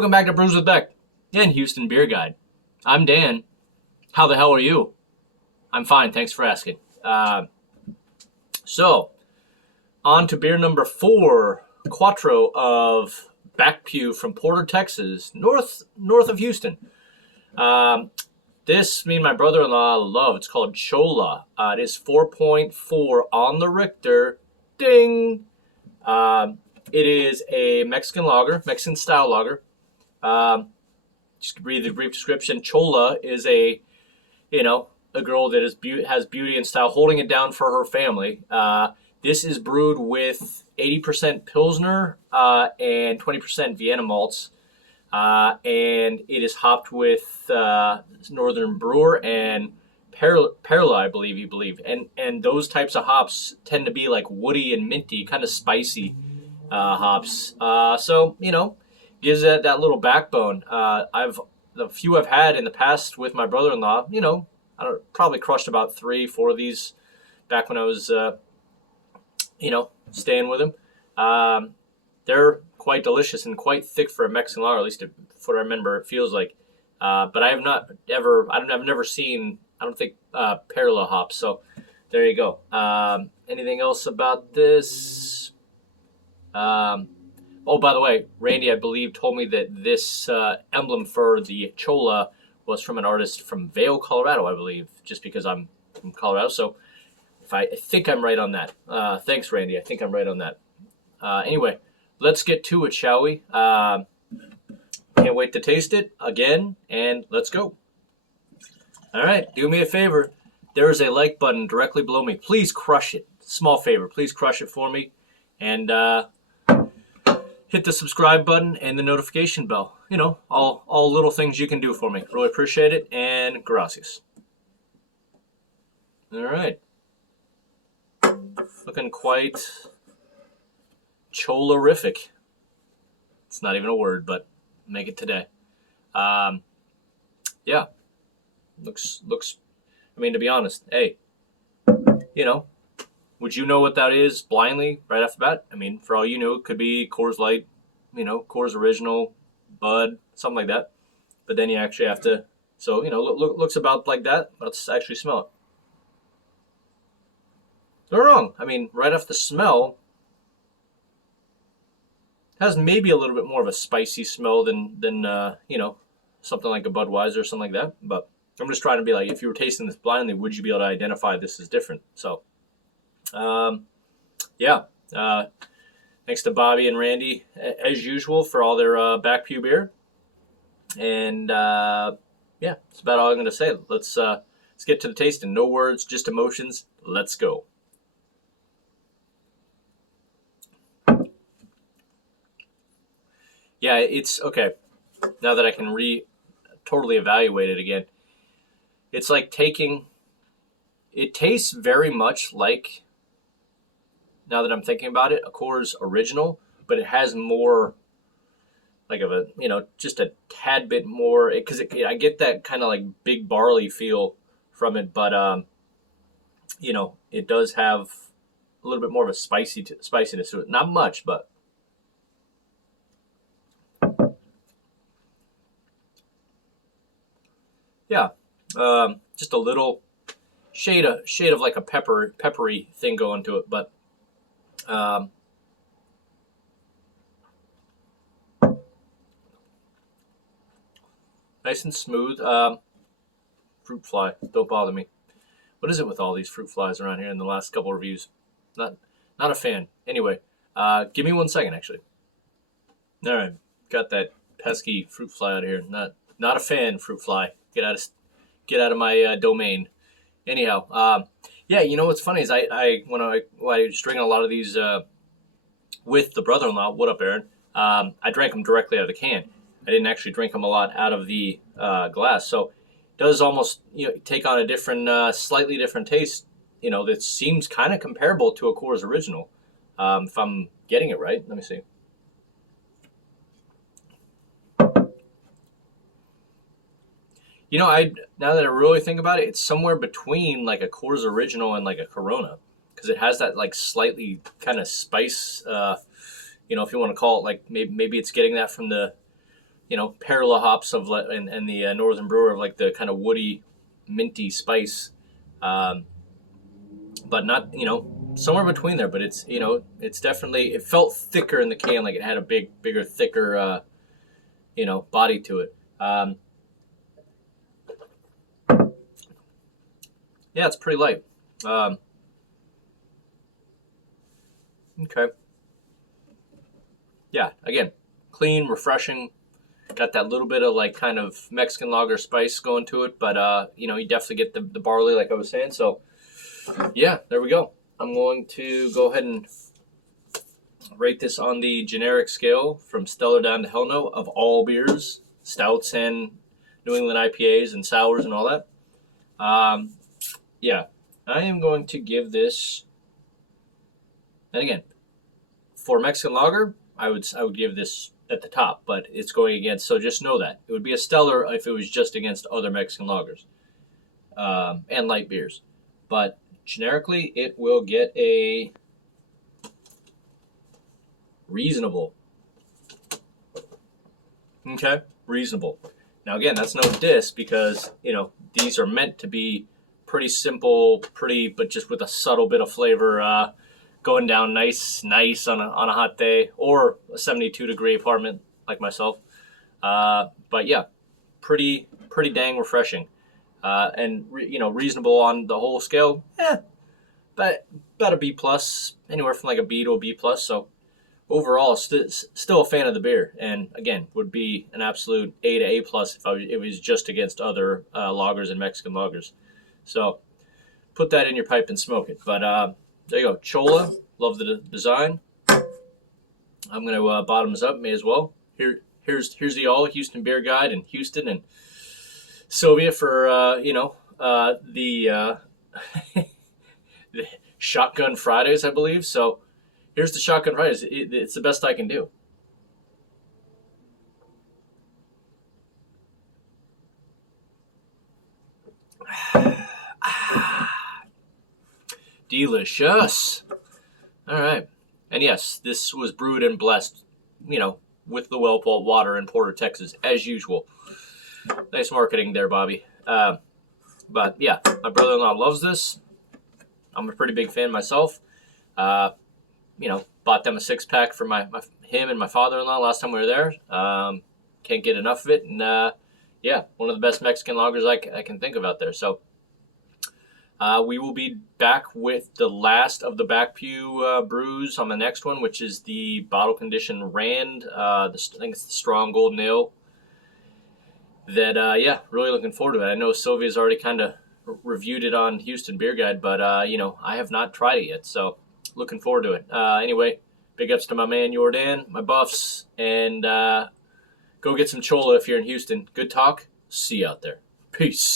Welcome back to Brews with Beck and Houston Beer Guide. I'm Dan. How the hell are you? I'm fine, thanks for asking. So, on to beer number 4, Quattro of Back Pew from Porter, Texas, north of Houston. This, me and my brother-in-law love. It's called Chola. It is 4.4 on the Richter. Ding! It is a Mexican lager, Mexican-style lager. Just to read the brief description, Chola is a girl that has beauty and style, holding it down for her family. This is brewed with 80% Pilsner and 20% Vienna malts. And it is hopped with Northern Brewer and Perla, I believe. And those types of hops tend to be like woody and minty, kind of spicy hops. So, gives it that little backbone. The few I've had in the past with my brother-in-law, I probably crushed about 3-4 of these back when I was, staying with him. They're quite delicious and quite thick for a Mexican lager, at least for what I remember it feels like. But I've never seen, I don't think, Perla hops. So there you go. Anything else about this? Oh, by the way, Randy, I believe, told me that this emblem for the Chola was from an artist from Vail, Colorado, I believe, just because I'm from Colorado. So I think I'm right on that. Thanks, Randy. I think I'm right on that. Anyway, let's get to it, shall we? Can't wait to taste it again, and let's go. All right, do me a favor. There is a like button directly below me. Please crush it. Small favor. Please crush it for me. And hit the subscribe button and the notification bell. All little things you can do for me. Really appreciate it, and gracias. All right. Looking quite Chola-rific. It's not even a word, but make it today. Yeah. Looks, I mean, to be honest, hey, would you know what that is blindly right off the bat? I mean, for all you know, it could be Coors Light, Coors Original, Bud, something like that. But then you actually have to, so, looks about like that. Let's actually smell it. They're wrong. I mean, right off the smell, has maybe a little bit more of a spicy smell than something like a Budweiser or something like that. But I'm just trying to be like, if you were tasting this blindly, would you be able to identify this as different? So, yeah. Thanks to Bobby and Randy, as usual, for all their Back Pew beer. And yeah, that's about all I'm going to say. Let's get to the tasting. No words, just emotions. Let's go. Yeah, it's okay. Now that I can totally evaluate it again, it's like it tastes very much like, now that I'm thinking about it, a Coors Original, but it has more like of a, just a tad bit more, because I get that kind of like big barley feel from it, but it does have a little bit more of a spiciness to it. Not much, but yeah, just a little shade of like a peppery thing going to it, but nice and smooth. Fruit fly, don't bother me. What is it with all these fruit flies around here in the last couple reviews? Not a fan. Anyway, give me 1 second, actually. All right, got that pesky fruit fly out of here. Not a fan, fruit fly. Get out of my domain. Anyhow, yeah, what's funny is when I was drinking a lot of these with the brother-in-law. What up, Aaron? I drank them directly out of the can. I didn't actually drink them a lot out of the glass, so it does almost take on a different, slightly different taste. That seems kind of comparable to a Coors Original, if I'm getting it right. Let me see. Now that I really think about it, it's somewhere between like a Coors Original and like a Corona, because it has that like slightly kind of spice. If you want to call it, like maybe it's getting that from the Perla hops and the Northern Brewer of like the kind of woody, minty spice, um, but not somewhere between there. But it's definitely, it felt thicker in the can, like it had a bigger, thicker body to it. Yeah, it's pretty light. Okay. Yeah, again, clean, refreshing. Got that little bit of like kind of Mexican lager spice going to it, but you definitely get the barley, like I was saying. So yeah, there we go. I'm going to go ahead and rate this on the generic scale from stellar down to hell no of all beers, stouts and New England IPAs and sours and all that. Yeah, I am going to give this, and again, for Mexican lager, I would give this at the top, but it's going against, so just know that. It would be a stellar if it was just against other Mexican lagers and light beers. But generically, it will get a reasonable. Okay, reasonable. Now again, that's no diss because, these are meant to be pretty simple, but just with a subtle bit of flavor, going down nice on a hot day, or a 72-degree apartment like myself. But yeah, pretty dang refreshing, and reasonable on the whole scale. But about a B plus, anywhere from like a B to a B plus. So overall, still a fan of the beer, and again, would be an absolute A to A plus if it was just against other lagers and Mexican lagers. So put that in your pipe and smoke it. But there you go, Chola. Love the design. I'm going to bottoms up, may as well. Here's the all Houston Beer Guide in Houston and Sylvia for the Shotgun Fridays, I believe. So here's the Shotgun Fridays. It's the best I can do. Delicious. All right. And yes, this was brewed and blessed, with the well-pulled water in Porter, Texas, as usual. Nice marketing there, Bobby. But yeah, my brother-in-law loves this. I'm a pretty big fan myself. Bought them a 6-pack for him and my father-in-law last time we were there. Can't get enough of it. And yeah, one of the best Mexican lagers I can think of out there. So we will be back with the last of the Back Pew brews on the next one, which is the bottle condition Rand. I think it's the strong golden ale. That yeah, really looking forward to it. I know Sylvia's already kind of reviewed it on Houston Beer Guide, but I have not tried it yet, so looking forward to it. Anyway, big ups to my man Jordan, my buffs, and go get some Chola if you're in Houston. Good talk. See you out there. Peace.